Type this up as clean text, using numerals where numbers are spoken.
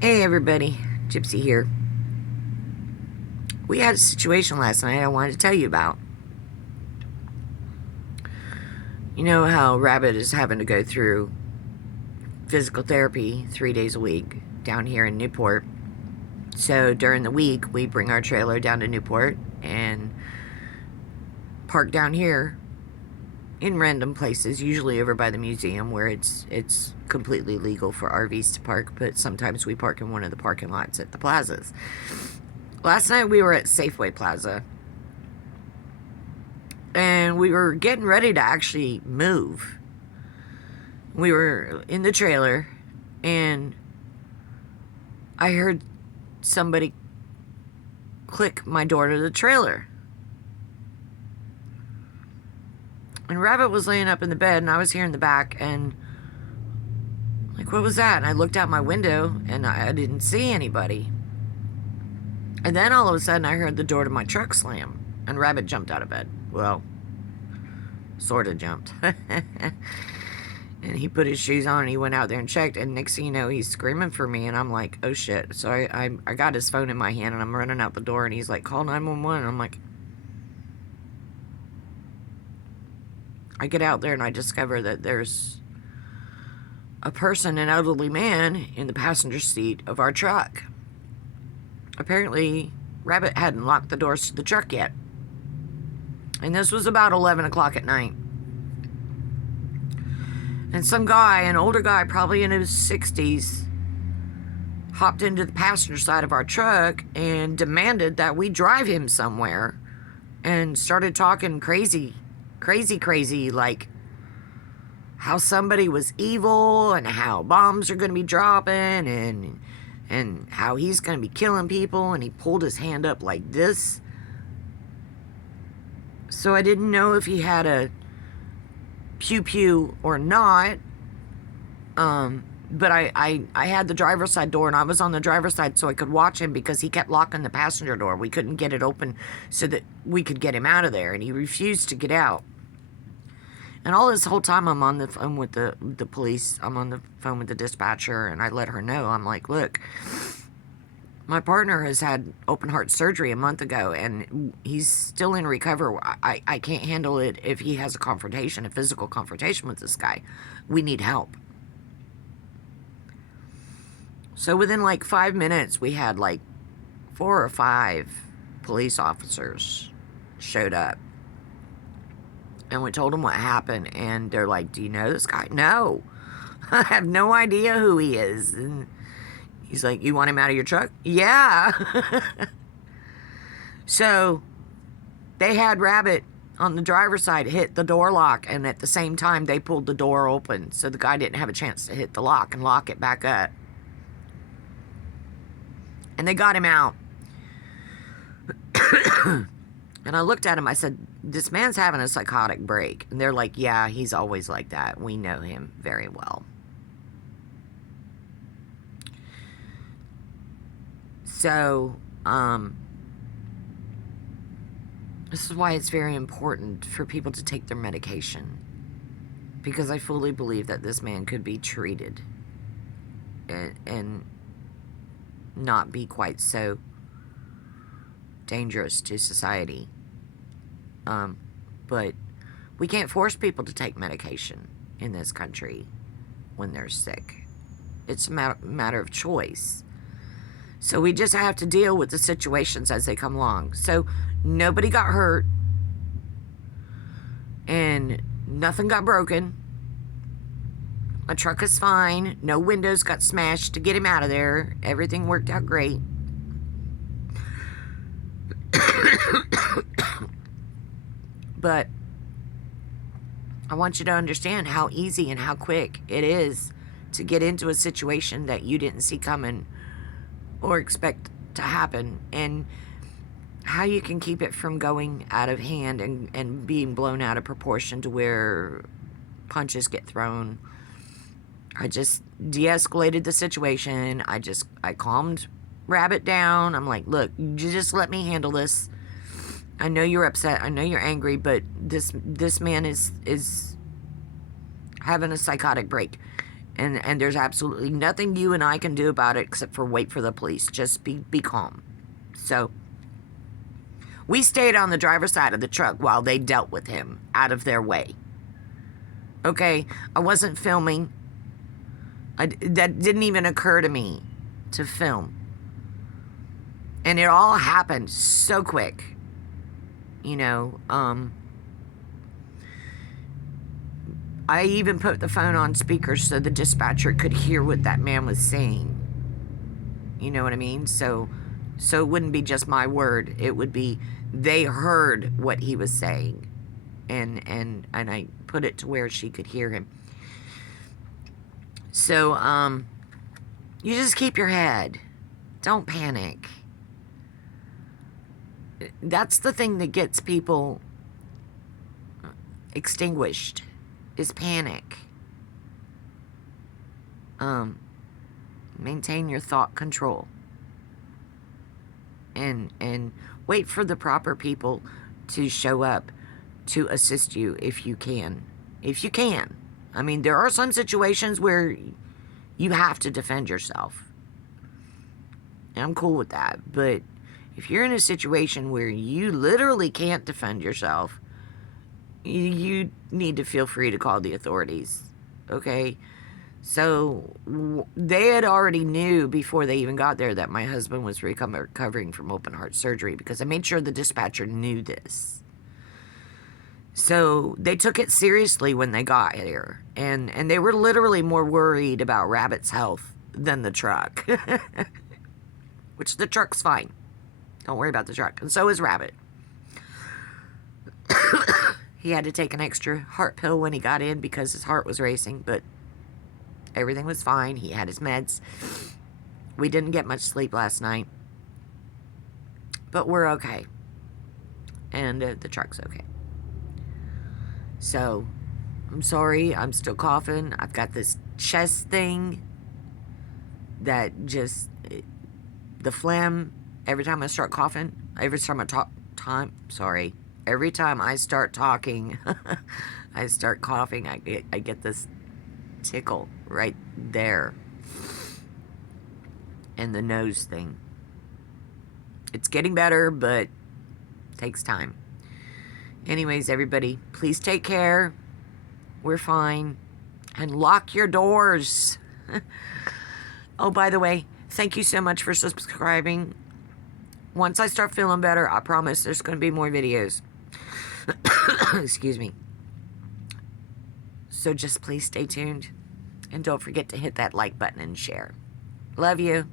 Hey everybody, Gypsy here. We had a situation last night I wanted to tell you about. You know how Rabbit is having to go through physical therapy 3 days a week down here in Newport. So during the week, we bring our trailer down to Newport and park down here in random places, usually over by the museum where it's completely legal for RVs to park, but sometimes we park in one of the parking lots at the plazas. Last night we were at Safeway Plaza, and we were getting ready to actually move. We were in the trailer, and I heard somebody click my door to the trailer. And Rabbit was laying up in the bed, and I was here in the back, and like, what was that? And I looked out my window, and I didn't see anybody. And then all of a sudden, I heard the door to my truck slam, and Rabbit jumped out of bed. Well, sort of jumped. And he put his shoes on, and he went out there and checked, and next thing you know, he's screaming for me, and I'm like, oh shit. So I got his phone in my hand, and I'm running out the door, and he's like, call 911, and I'm like, I get out there, and I discover that there's a person, an elderly man, in the passenger seat of our truck. Apparently, Rabbit hadn't locked the doors to the truck yet. And this was about 11 o'clock at night. And some guy, an older guy, probably in his 60s, hopped into the passenger side of our truck and demanded that we drive him somewhere, and started talking crazy, like how somebody was evil and how bombs are going to be dropping and how he's going to be killing people, and he pulled his hand up like this. So I didn't know if he had a pew-pew or not, but I had the driver's side door, and I was on the driver's side so I could watch him, because he kept locking the passenger door. We couldn't get it open so that we could get him out of there, and he refused to get out. And all this whole time, I'm on the phone with the police. I'm on the phone with the dispatcher, and I let her know. I'm like, look, my partner has had open heart surgery a month ago, and he's still in recovery. I can't handle it if he has a physical confrontation with this guy. We need help. So within like 5 minutes, we had like 4 or 5 police officers showed up. And we told them what happened, and they're like, do you know this guy? No. I have no idea who he is. And he's like, you want him out of your truck? Yeah. So they had Rabbit on the driver's side hit the door lock, and at the same time, they pulled the door open, so the guy didn't have a chance to hit the lock and lock it back up. And they got him out. And I looked at him, I said, this man's having a psychotic break. And they're like, yeah, he's always like that. We know him very well. So, this is why it's very important for people to take their medication. Because I fully believe that this man could be treated and not be quite so dangerous to society. But we can't force people to take medication in this country when they're sick. It's a matter of choice. So we just have to deal with the situations as they come along. So nobody got hurt, and nothing got broken. My truck is fine. No windows got smashed to get him out of there. Everything worked out great. But I want you to understand how easy and how quick it is to get into a situation that you didn't see coming or expect to happen, and how you can keep it from going out of hand and being blown out of proportion to where punches get thrown. I just de-escalated the situation. I calmed Rabbit down. I'm like, look, you just let me handle this. I know you're upset. I know you're angry, but this man is having a psychotic break. And there's absolutely nothing you and I can do about it except for wait for the police. Just be calm. So we stayed on the driver's side of the truck while they dealt with him out of their way. Okay, I wasn't filming. That didn't even occur to me to film. And it all happened so quick. You know, I even put the phone on speaker so the dispatcher could hear what that man was saying. You know what I mean? So it wouldn't be just my word. It would be they heard what he was saying. And I put it to where she could hear him. So, you just keep your head. Don't panic. That's the thing that gets people extinguished, is panic. Maintain your thought control. And wait for the proper people to show up to assist you if you can. If you can. I mean, there are some situations where you have to defend yourself. And I'm cool with that. But if you're in a situation where you literally can't defend yourself, you need to feel free to call the authorities. Okay? So they had already knew before they even got there that my husband was recovering from open heart surgery, because I made sure the dispatcher knew this. So they took it seriously when they got here. And they were literally more worried about Rabbit's health than the truck. Which the truck's fine. Don't worry about the truck. And so is Rabbit. He had to take an extra heart pill when he got in because his heart was racing. But everything was fine. He had his meds. We didn't get much sleep last night. But we're okay. And the truck's okay. So, I'm sorry, I'm still coughing. I've got this chest thing that just, the phlegm, every time I start coughing, every time I start talking, I start coughing, I get this tickle right there. And the nose thing. It's getting better, but it takes time. Anyways, everybody, please take care. We're fine. And lock your doors. Oh, by the way, thank you so much for subscribing. Once I start feeling better, I promise there's going to be more videos. Excuse me. So just please stay tuned. And don't forget to hit that like button and share. Love you.